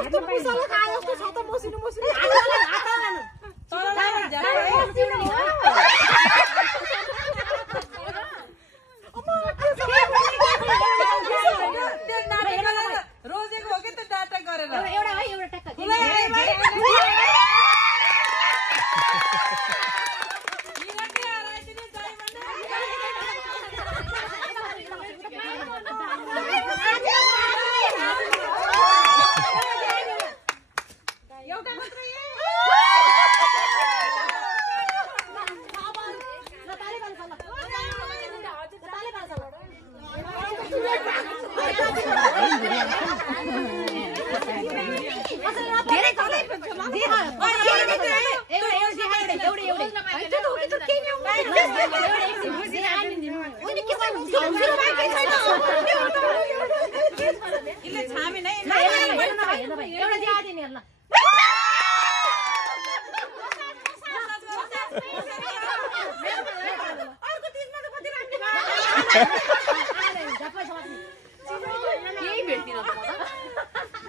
कस्तो मुसले खाए जस्तो छ त मसिनो मसिनो रोजेको हो कि त डाटा गरेर एउटा है एउटा टक्क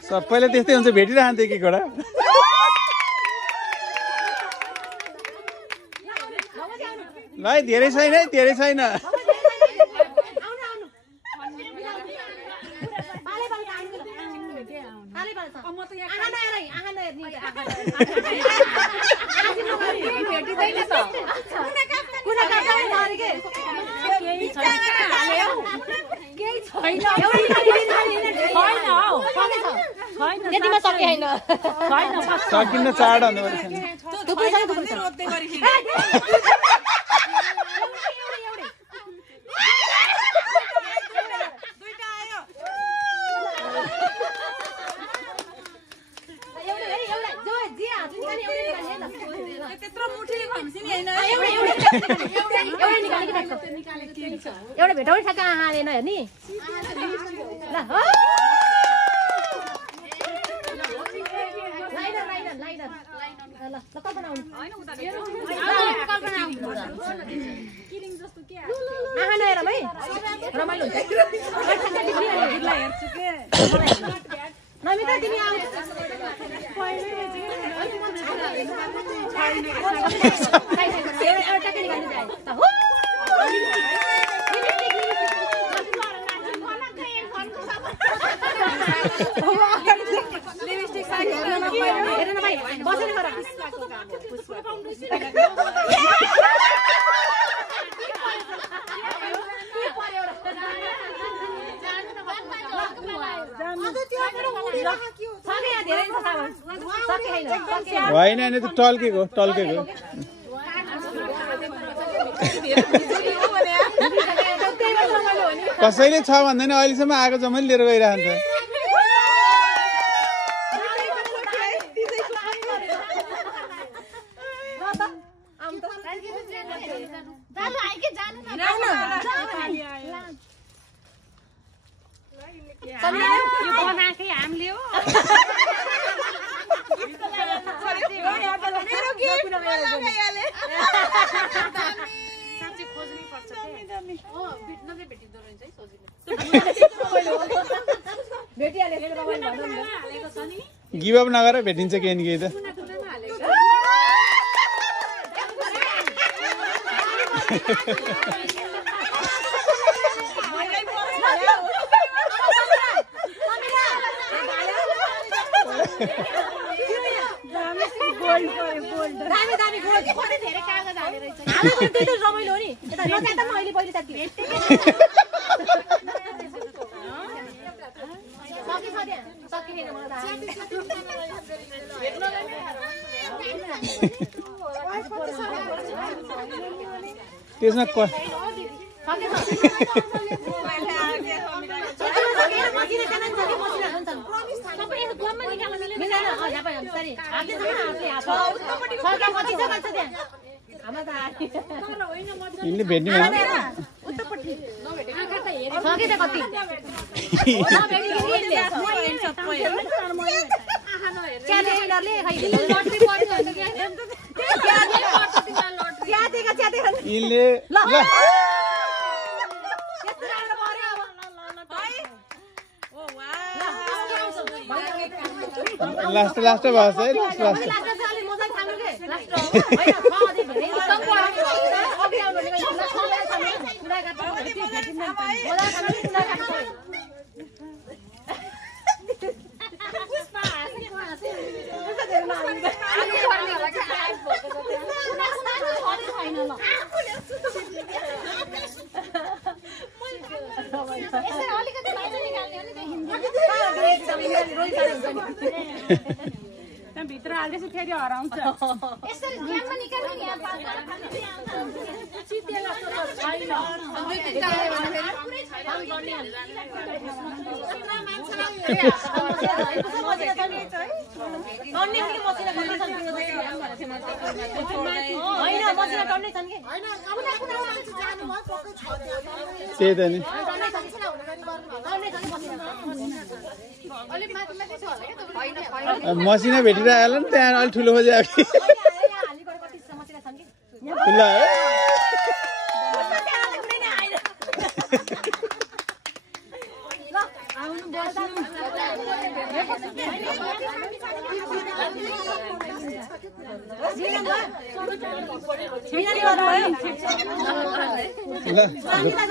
सबैले त्यस्तै हुन्छ भेटिरहन्थ्यो कि घोडा भाइ धेरै छैन है धेरै छैन त्यतिमा सके हैन सकिन्न चाड हुनु एउटा भेटाउने ठ्याक्क हालेन हेर्नी ल हो ल कल्पना आउनु आहा नहेर भाइ रमाइलो हुन्छ नमिता तिमी आऊ एउटा टक्कै निकाल्नु जाए त हो हेर न भाइ बसेर गर होइन होइन त्यो टल्केको टल्केको कसैले छ भन्दैन अहिलेसम्म आएको जम्मै लिएर गइरहन्छ गिभ अप नगर भेटिन्छ केही न केही त रमाइलो हो नि यता रजा त मैले पहिले त्यति त्यसमा यिनले भेट्ने यिनले लास्ट लास्ट भएको छ है लास्ट लास्ट भित्र हाल्दैछु फेरि हराउँछ त्यही त नि मसिना भेटिरहेको होला नि त्यहाँ अलिक ठुलो खोजे ल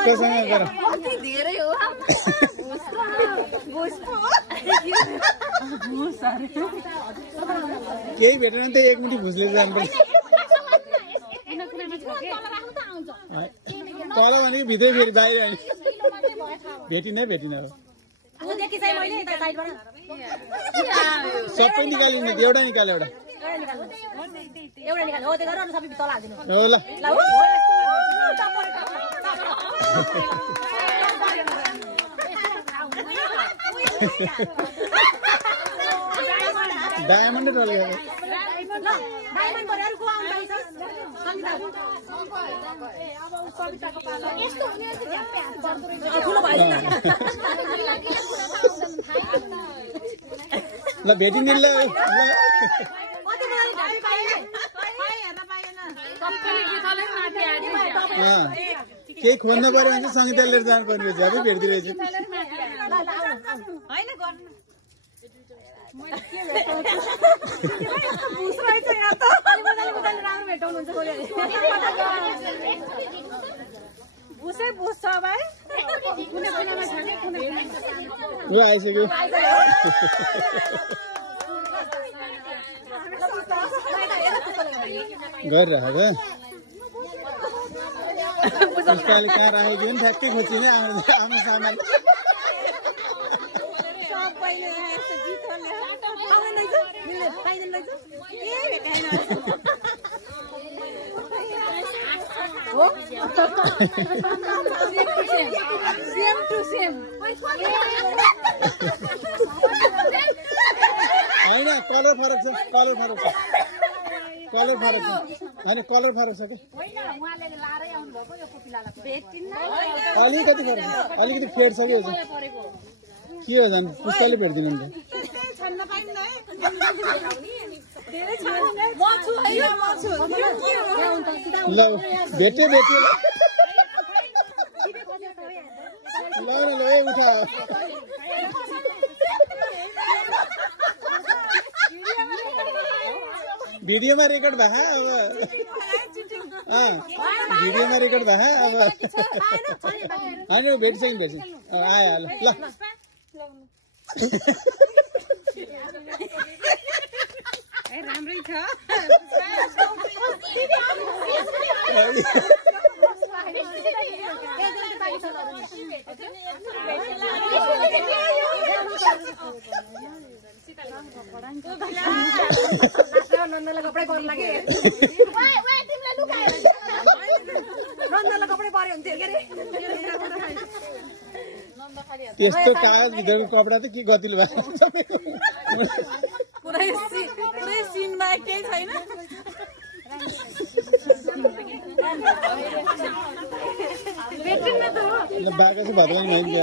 ढुक्कसँग गर केही भेटेन नि त एक मुठी भुसले जानुपर्छ तल भनेको भित्रै फेरि बाहिर भेटिन अब सबै निकालिनु एउटा निकाल्यो हो ल डायमन्ड चल्यो ल भेटिने ल केही खोज्नु पर्यो भने चाहिँ सङ्गीता लिएर जानु पर्ने रहेछ अझै भेट्दो रहेछ ल आइसक्यो गरिरहेको पुष्पाले कहाँ राखेको थियो नि ठ्याक्कै खोजिने आउने सामान होइन कलर फरक छ कलर फरक छ अलिकति फरक अलिकति फेड छ के हो झन् पुष्पाले भेट्दिनु नि ल भेट्यो ल उठा भिडियोमा रेकर्ड भए अब भिडियोमा रेकर्ड भए अब होइन भेट्छ आयो ल राम्रै छ नन्दलाई कपडा पर्नु लाग्यो नन्दलाई कपडा पर्यो हुन्थ्यो के अरे त्यस्तो कागज भित्रको कपडा त के गतिलो भएको पुरै सिनमा केही छैन ल बाको चाहिँ भदगाई भइन्छ